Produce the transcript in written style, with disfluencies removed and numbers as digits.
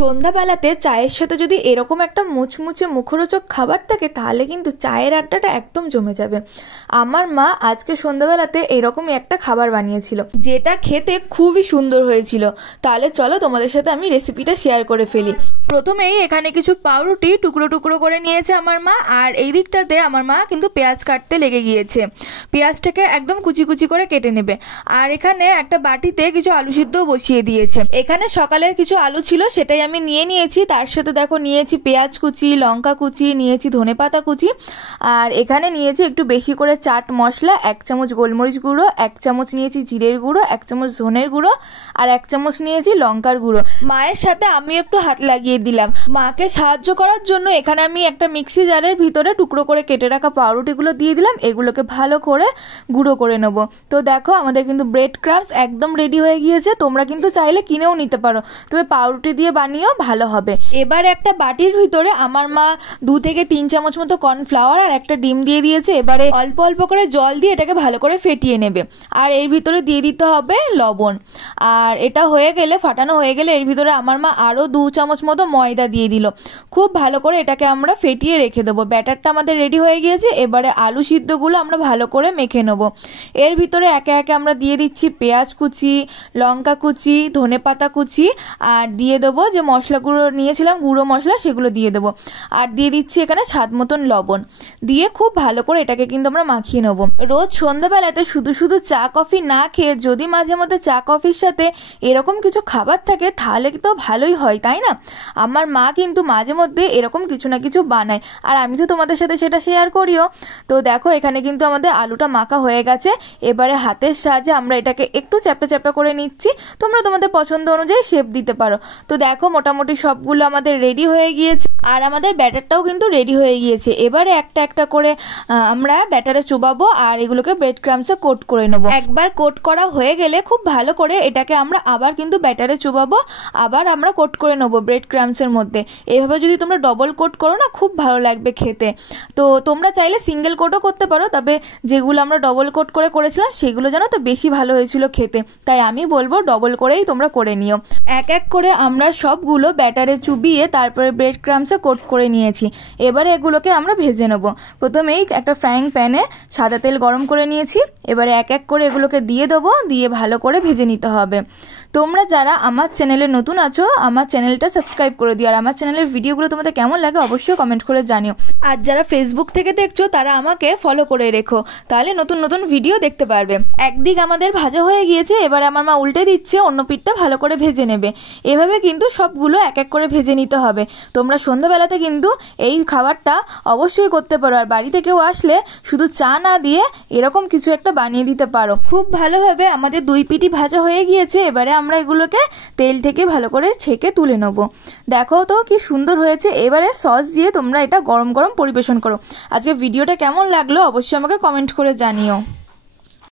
সন্ধ্যাবেলাতে চায়ের সাথে যদি এরকম একটা মুচমুচে মুখরোচক খাবার থাকে তাহলে কিন্তু চায়ের আড্ডাটা একদম জমে যাবে। আমার মা আজকে সন্ধ্যাবেলাতে এরকমই একটা খাবার বানিয়েছিল, যেটা খেতে খুবই সুন্দর হয়েছিল। তাহলে চলো তোমাদের সাথে আমি রেসিপিটা শেয়ার করে ফেলি। প্রথমেই এখানে কিছু পাউরুটি টুকরো টুকরো করে নিয়েছে আমার মা, আর এই দিকটাতে আমার মা কিন্তু পেঁয়াজ কাটতে লেগে গিয়েছে। পেঁয়াজটাকে একদম কুচি কুচি করে কেটে নেবে। আর এখানে একটা বাটিতে কিছু আলু সিদ্ধও বসিয়ে দিয়েছে। এখানে সকালের কিছু আলু ছিল, সেটাই আমি নিয়ে নিয়েছি। তার সাথে দেখো নিয়েছি পেঁয়াজ কুচি, লঙ্কা কুচি, নিয়েছি ধনেপাতা কুচি, আর এখানে নিয়েছি একটু বেশি করে চাট মশলা, 1 চামচ গোলমরিচ গুঁড়ো, 1 চামচ নিয়েছি জিরের গুঁড়ো, 1 চামচ ধনের গুঁড়ো, আর 1 চামচ নিয়েছি লঙ্কার গুঁড়ো। মায়ের সাথে আমি একটু হাত লাগিয়ে দিলাম মাকে সাহায্য করার জন্য। এখানে আমি একটা মিক্সি জারের ভিতরে টুকরো করে কেটে রাখা পাউরুটিগুলো দিয়ে দিলাম, এগুলোকে ভালো করে গুঁড়ো করে নেব। তো দেখো আমাদের কিন্তু ব্রেড ক্রাম্বস একদম রেডি হয়ে গিয়েছে। তোমরা কিন্তু চাইলে কিনেও নিতে পারো, তবে পাউরুটি দিয়ে বানিয়েও ভালো হবে। এবার একটা বাটির ভিতরে আমার মা 2 থেকে 3 চামচ মতো কর্নফ্লাওয়ার আর একটা ডিম দিয়ে দিয়েছে। এবারে অল্প অল্প করে জল দিয়ে এটাকে ভালো করে ফেটিয়ে নেবে। আর এর ভিতরে দিয়ে দিতে হবে লবণ। আর এটা হয়ে গেলে, ফাটানো হয়ে গেলে, এর ভিতরে আমার মা আরও 2 চামচ মতো ময়দা দিয়ে দিল। খুব ভালো করে এটাকে আমরা ফেটিয়ে রেখে দেবো। ব্যাটারটা আমাদের রেডি হয়ে গিয়েছে। এবারে আলু সিদ্ধগুলো আমরা ভালো করে মেখে নেবো। এর ভিতরে একে একে আমরা দিয়ে দিচ্ছি পেঁয়াজ কুচি, লঙ্কা কুচি, ধনেপাতা কুচি, আর দিয়ে দেবো যে মশলাগুলো নিয়েছিলাম গুঁড়ো মশলা, সেগুলো দিয়ে দেবো। আর দিয়ে দিচ্ছি এখানে স্বাদ মতন লবণ দিয়ে খুব ভালো করে এটাকে কিন্তু আমরা মাখিয়ে নেবো। রোজ সন্ধ্যাবেলাতে শুধু শুধু চা কফি না খেয়ে যদি মাঝে মধ্যে চা কফির সাথে এরকম কিছু খাবার থাকে তাহলে তো ভালোই হয়, তাই না? আমার মা কিন্তু মাঝে মধ্যে এরকম কিছু না কিছু বানায়, আর আমি তো তোমাদের সাথে সেটা শেয়ার করিও। তো দেখো এখানে কিন্তু আমাদের আলুটা মাখা হয়ে গেছে। এবারে হাতের সাহায্যে আমরা এটাকে একটু চ্যাপটা চ্যাপটা করে নিচ্ছি। তোমরা তোমাদের পছন্দ অনুযায়ী শেপ দিতে পারো। তো দেখো মোটামুটি সবগুলো আমাদের রেডি হয়ে গিয়েছে, আর আমাদের ব্যাটারটাও কিন্তু রেডি হয়ে গিয়েছে। এবারে একটা একটা করে আমরা ব্যাটারে চুবাবো আর এগুলোকে ব্রেড ক্রাম্বসে কোট করে নেবো। একবার কোট করা হয়ে গেলে খুব ভালো করে এটাকে আমরা আবার কিন্তু ব্যাটারে চুবাবো, আবার আমরা কোট করে নেবো ব্রেড ক্রাম্বসের মধ্যে। এভাবে যদি তোমরা ডবল কোট করো না, খুব ভালো লাগবে খেতে। তো তোমরা চাইলে সিঙ্গেল কোটও করতে পারো, তবে যেগুলো আমরা ডবল কোট করে করেছিলাম সেগুলো জানো তো বেশি ভালো হয়েছিল খেতে, তাই আমি বলবো ডবল করেই তোমরা করে নিও। এক এক করে আমরা সবগুলো ব্যাটারে চুবিয়ে তারপরে ব্রেড ক্রাম্বসে কোট করে নিয়েছি। এবারে এগুলোকে আমরা ভেজে নেব। প্রথমেই একটা ফ্রাইং প্যানে সাদা তেল গরম করে নিয়েছি। এবারে এক এক করে এগুলোকে দিয়ে দেবো, দিয়ে ভালো করে ভেজে নিতে হবে। তোমরা যারা আমার চ্যানেলে নতুন আছো আমার চ্যানেলটা সাবস্ক্রাইব করে দিও, আর আমার চ্যানেলের ভিডিওগুলো তোমাদের কেমন লাগে অবশ্যই কমেন্ট করে জানিও। আর যারা ফেসবুক থেকে দেখছো তারা আমাকে ফলো করে রেখো, তাহলে নতুন নতুন ভিডিও দেখতে পারবে। একদিক আমাদের ভাজা হয়ে গিয়েছে, এবারে আমার মা উল্টে দিচ্ছে, অন্য পিঠটা ভালো করে ভেজে নেবে। এভাবে কিন্তু সবগুলো এক এক করে ভেজে নিতে হবে। তোমরা সন্ধ্যাবেলাতে কিন্তু এই খাবারটা অবশ্যই করতে পারো, আর বাড়িতে কেউ আসলে শুধু চা না দিয়ে এরকম কিছু একটা বানিয়ে দিতে পারো। খুব ভালোভাবে আমাদের 2 পিঠই ভাজা হয়ে গিয়েছে। এবারে আমরা এগুলোকে তেল থেকে ভালো করে ছেঁকে তুলে নেব। দেখো তো কি সুন্দর হয়েছে। এবারে সস দিয়ে তোমরা এটা গরম গরম পরিবেশন করো। আজকে ভিডিওটা কেমন লাগলো অবশ্যই আমাকে কমেন্ট করে জানিও।